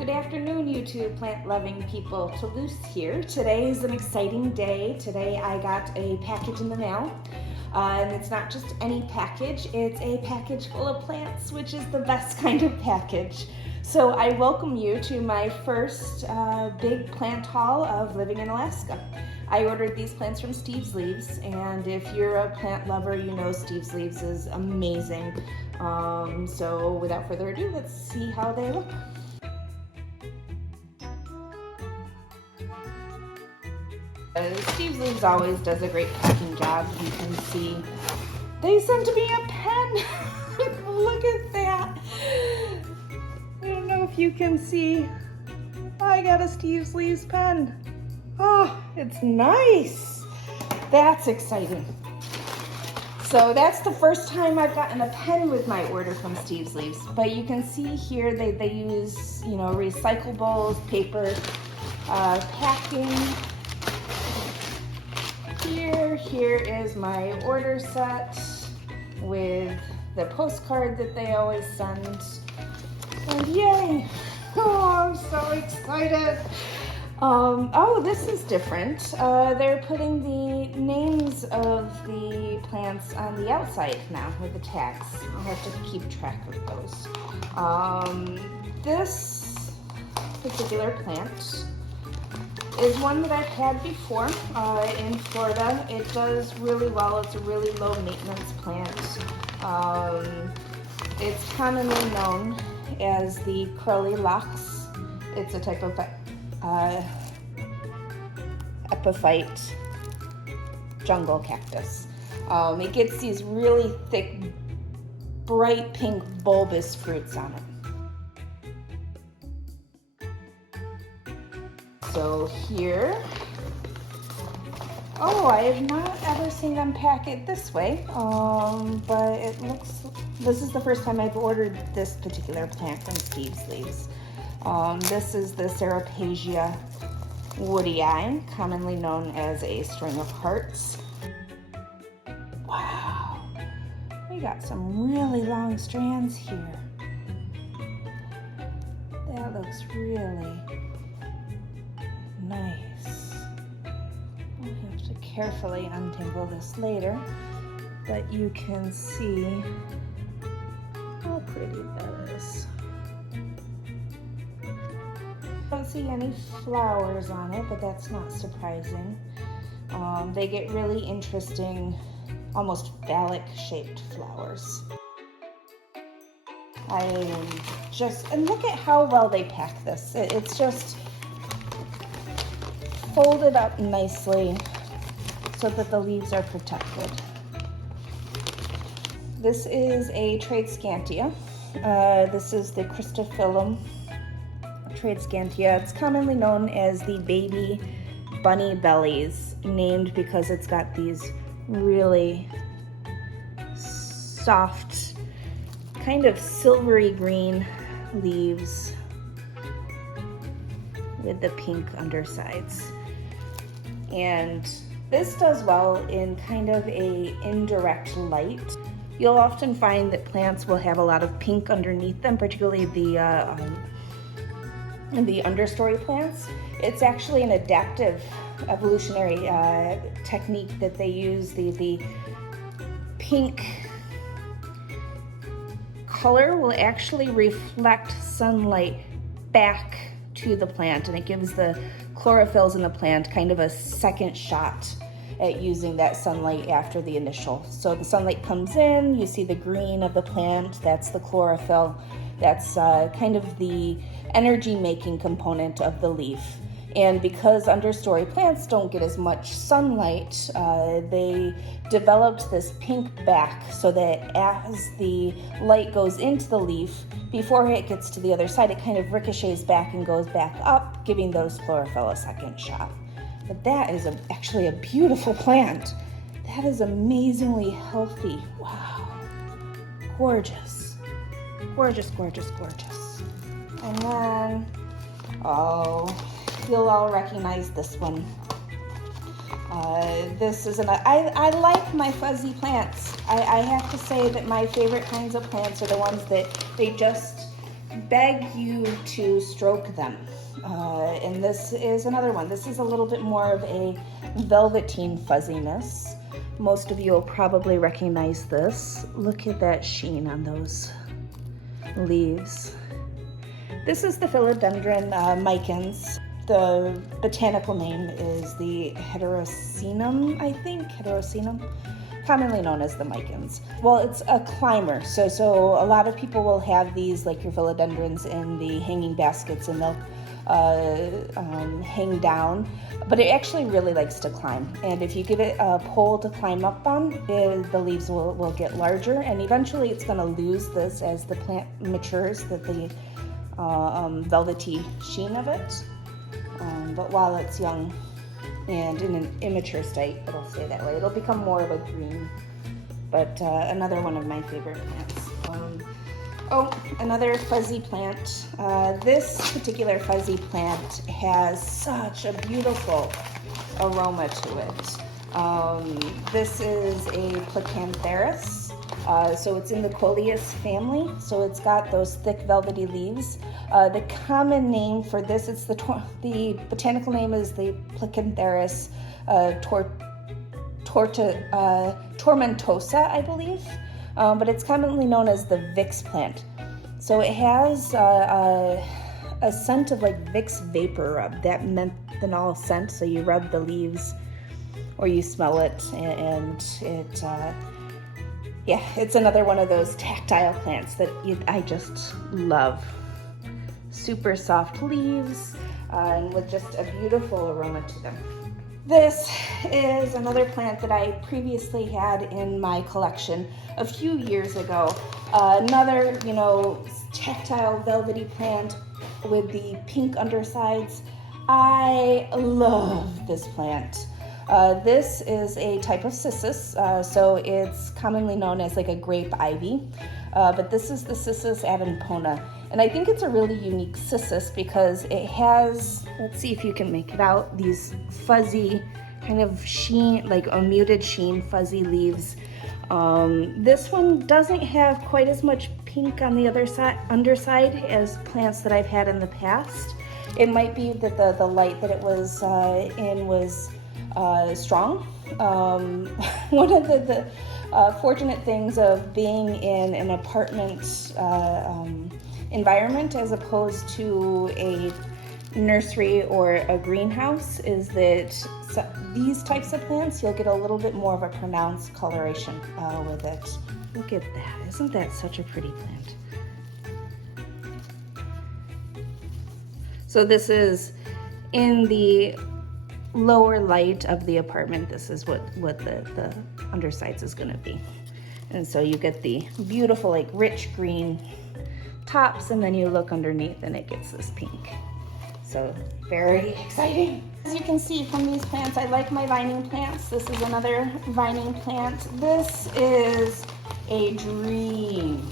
Good afternoon, you two plant-loving people. Toulouse here. Today is an exciting day. Today I got a package in the mail. And it's not just any package, it's a package full of plants, which is the best kind of package. So I welcome you to my first big plant haul of living in Alaska. I ordered these plants from Stevesleaves, and if you're a plant lover, you know Stevesleaves is amazing. So without further ado, let's see how they look. Stevesleaves always does a great packing job. You can see they sent me a pen. Look at that. I don't know if you can see. I got a Stevesleaves pen. Oh, it's nice. That's exciting. So that's the first time I've gotten a pen with my order from Stevesleaves. But you can see here they use, recyclables, paper, packing. Here is my order set with the postcard that they always send. And yay! Oh, I'm so excited. Oh, this is different. They're putting the names of the plants on the outside now with the tags. I'll have to keep track of those. This particular plant is one that I've had before in Florida. It does really well. It's a really low maintenance plant. It's commonly known as the curly locks. It's a type of epiphyte jungle cactus. It gets these really thick, bright pink bulbous fruits on it. So here, I have not ever seen them pack it this way, but this is the first time I've ordered this particular plant from Stevesleaves. This is the Ceropegia woodii, commonly known as a string of hearts. Wow, we got some really long strands here. That looks really nice. I'll have to carefully untangle this later, but you can see how pretty that is. I don't see any flowers on it, but that's not surprising. They get really interesting, almost phallic shaped flowers. And look at how well they pack this. It's just folded up nicely so that the leaves are protected. This is a Tradescantia. This is the Christophyllum Tradescantia. It's commonly known as the baby bunny bellies, named because it's got these really soft, kind of silvery green leaves with the pink undersides. And this does well in kind of a indirect light. You'll often find that plants will have a lot of pink underneath them, particularly the understory plants. It's actually an adaptive evolutionary technique that they use. The pink color will actually reflect sunlight back to the plant, and it gives the chlorophylls in the plant kind of a second shot at using that sunlight after the initial. So the sunlight comes in, you see the green of the plant, that's the chlorophyll, that's kind of the energy making component of the leaf. And because understory plants don't get as much sunlight, they developed this pink back so that as the light goes into the leaf, before it gets to the other side, it kind of ricochets back and goes back up, giving those chlorophyll a second shot. But that is actually a beautiful plant. That is amazingly healthy. Wow. Gorgeous. Gorgeous, gorgeous, gorgeous. And then, you'll all recognize this one. This is I like my fuzzy plants. I have to say that my favorite kinds of plants are the ones that they just beg you to stroke them. And this is another one. This is a little bit more of a velveteen fuzziness. Most of you will probably recognize this. Look at that sheen on those leaves. This is the Philodendron micans. The botanical name is the Heterosinum, I think, Heterosinum, commonly known as the micans. Well, it's a climber, so a lot of people will have these, like your philodendrons, in the hanging baskets, and they'll hang down, but it actually really likes to climb. And if you give it a pole to climb up on, the leaves will get larger, and eventually it's going to lose this as the plant matures, the velvety sheen of it. But while it's young and in an immature state, it'll stay that way. It'll become more of a green, but another one of my favorite plants. Another fuzzy plant. This particular fuzzy plant has such a beautiful aroma to it. This is a Placantherus. So it's in the Coleus family, so it's got those thick velvety leaves. The common name for this, it's the botanical name is the Placantherus tomentosa, I believe, but it's commonly known as the Vix plant. So it has a scent of like Vicks vapor rub, that menthanol scent. So you rub the leaves or you smell it, and it yeah, it's another one of those tactile plants that I just love. Super soft leaves and with just a beautiful aroma to them. This is another plant that I previously had in my collection a few years ago. Another, tactile velvety plant with the pink undersides. I love this plant. This is a type of cissus, so it's commonly known as like a grape ivy, but this is the Cissus adampona. And I think it's a really unique cissus because it has, let's see if you can make it out, these fuzzy kind of sheen, like a muted sheen, fuzzy leaves. This one doesn't have quite as much pink on the underside as plants that I've had in the past. It might be that the light that it was in was strong. One of the fortunate things of being in an apartment environment as opposed to a nursery or a greenhouse is that these types of plants, you'll get a little bit more of a pronounced coloration with it. Look at that. Isn't that such a pretty plant? So this is in the lower light of the apartment. This is what the undersides is going to be. And so you get the beautiful, like rich green tops, and then you look underneath and it gets this pink. So very exciting. As you can see from these plants, I like my vining plants. This is another vining plant. This is a dream.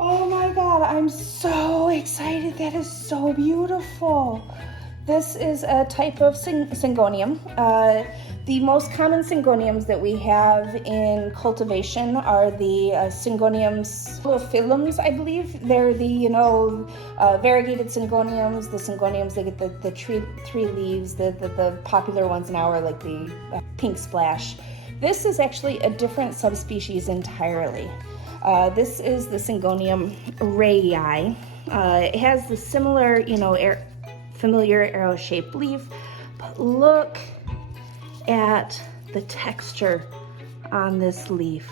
Oh my God, I'm so excited. That is so beautiful. This is a type of Syngonium. The most common Syngoniums that we have in cultivation are the Syngoniums filums, I believe. They're the, variegated Syngoniums, the Syngoniums that get the three leaves. The popular ones now are like the pink splash. This is actually a different subspecies entirely. This is the Syngonium Ray Eye. It has the similar, familiar arrow-shaped leaf, but look at the texture on this leaf.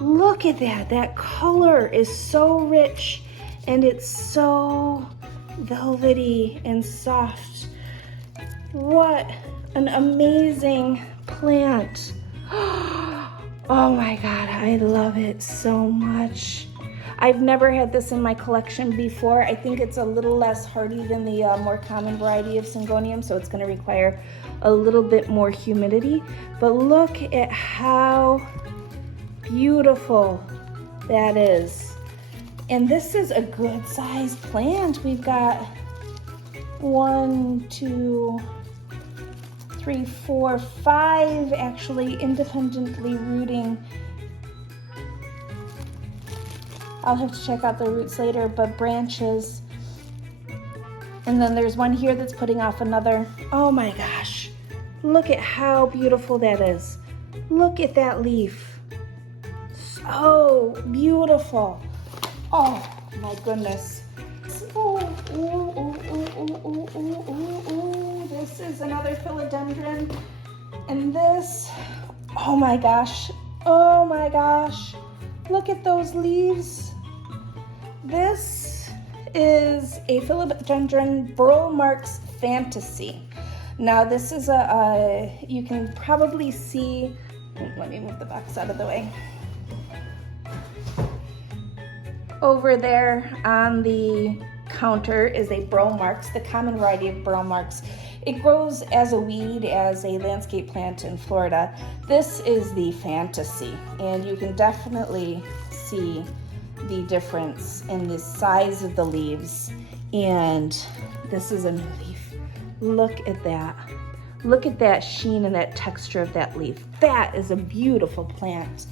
Look at that. That color is so rich and it's so velvety and soft. What an amazing plant. Oh my God, I love it so much. I've never had this in my collection before. I think it's a little less hardy than the more common variety of Syngonium, so it's going to require a little bit more humidity. But look at how beautiful that is. And this is a good sized plant. We've got 1, 2, 3, 4, 5 actually independently rooting I'll have to check out the roots later, but branches. And then there's one here that's putting off another. Oh my gosh, look at how beautiful that is. Look at that leaf. So beautiful. Oh my goodness. Oh, this is another philodendron. And this, oh my gosh, look at those leaves. This is a philodendron burlmarks fantasy. Now this is you can probably see, let me move the box out of the way. Over there on the counter is a burlmarks, the common variety of burlmarks. It grows as a weed, as a landscape plant in Florida. This is the fantasy, and you can definitely see the difference in the size of the leaves. And this is a new leaf. Look at that. Look at that sheen and that texture of that leaf. That is a beautiful plant.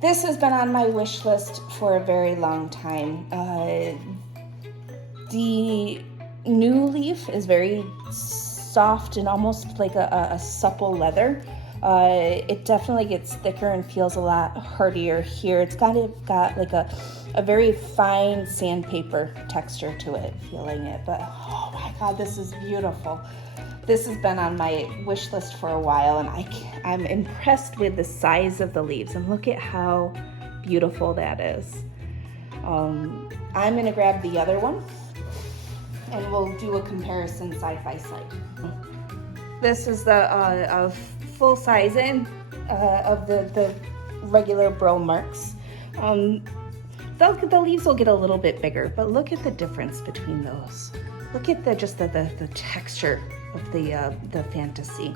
This has been on my wish list for a very long time. The new leaf is very soft and almost like a supple leather. It definitely gets thicker and feels a lot hardier here. It's got like a very fine sandpaper texture to it, feeling it. But oh my God, this is beautiful. This has been on my wish list for a while, and I'm impressed with the size of the leaves. And look at how beautiful that is. I'm gonna grab the other one, and we'll do a comparison side by side. This is the full size of the regular burlmarks. The leaves will get a little bit bigger, but look at the difference between those. Look at the texture of the fantasy.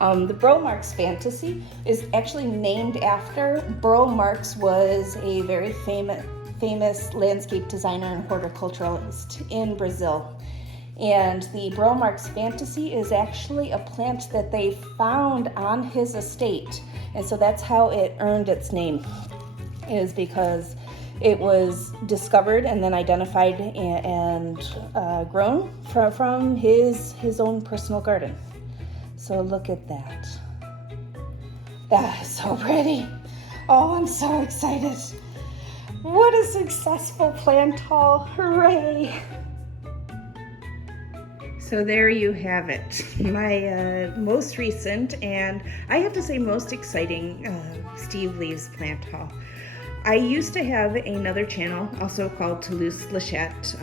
The burlmarks fantasy is actually named after, Burl Marx was a very famous landscape designer and horticulturalist in Brazil. And the burlmarks fantasy is actually a plant that they found on his estate. And so that's how it earned its name, is because it was discovered and then identified and grown from his own personal garden. So look at that. That is so pretty. Oh, I'm so excited. What a successful plant haul. Hooray! So there you have it, my most recent and I have to say most exciting stevesleaves plant haul. I used to have another channel also called Toulouse Lachette.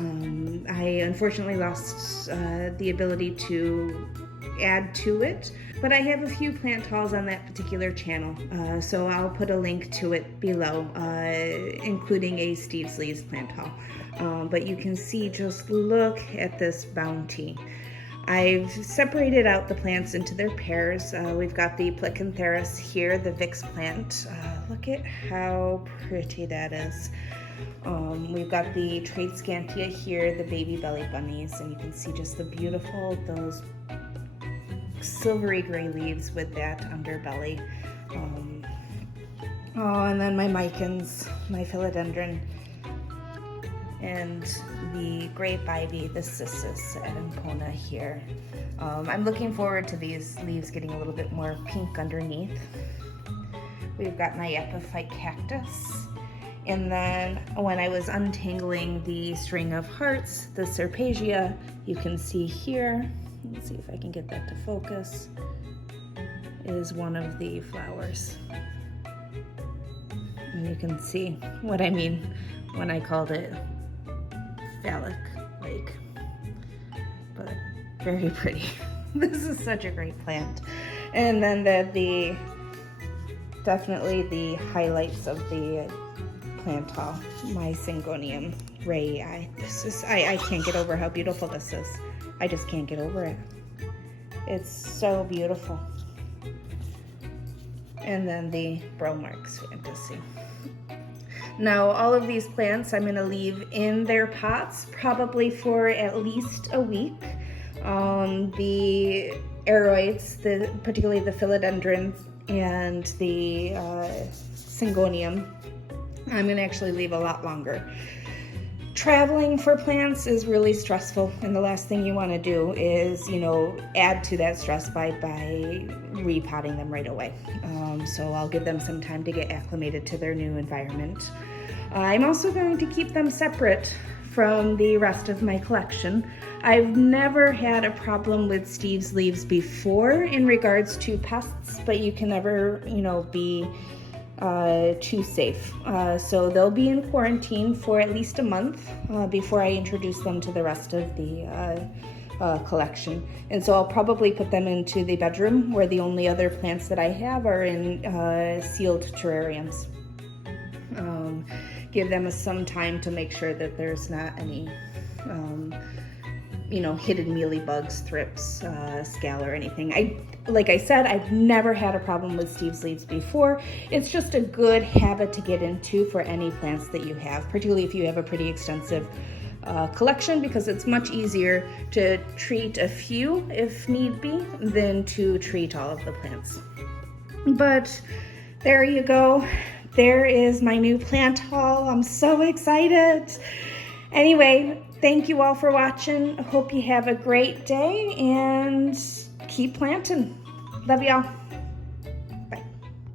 I unfortunately lost the ability to add to it, but I have a few plant hauls on that particular channel, so I'll put a link to it below, including a stevesleaves plant haul. But you can see, just look at this bounty. I've separated out the plants into their pairs. We've got the Plecantherus here, the Vix Plant. Look at how pretty that is. We've got the Tradescantia here, the baby belly bunnies, and you can see just the beautiful, those silvery gray leaves with that underbelly. And then my micans, my philodendron, and the grape ivy, the cissus ampona here. I'm looking forward to these leaves getting a little bit more pink underneath. We've got my epiphyte cactus. And then when I was untangling the string of hearts, the serpagia, you can see here, let's see if I can get that to focus, is one of the flowers. And you can see what I mean when I called it phallic-like, but very pretty. This is such a great plant. And then definitely the highlights of the plant haul, my Syngonium Ray Eye. This is, I can't get over how beautiful this is. I just can't get over it. It's so beautiful. And then the burlmarks fantasy. Now, all of these plants I'm going to leave in their pots probably for at least a week. The aroids, particularly the philodendron and the Syngonium, I'm gonna actually leave a lot longer. Traveling for plants is really stressful, and the last thing you want to do is, add to that stress by repotting them right away. So I'll give them some time to get acclimated to their new environment. I'm also going to keep them separate from the rest of my collection. I've never had a problem with stevesleaves before in regards to pests, but you can never, be too safe. So they'll be in quarantine for at least a month before I introduce them to the rest of the collection. And so I'll probably put them into the bedroom, where the only other plants that I have are in sealed terrariums. Give them some time to make sure that there's not any hidden mealybugs, thrips, scale, or anything. Like I said, I've never had a problem with stevesleaves before. It's just a good habit to get into for any plants that you have, particularly if you have a pretty extensive collection, because it's much easier to treat a few if need be than to treat all of the plants. But there you go. There is my new plant haul. I'm so excited. Anyway, thank you all for watching. I hope you have a great day and keep planting. Love y'all.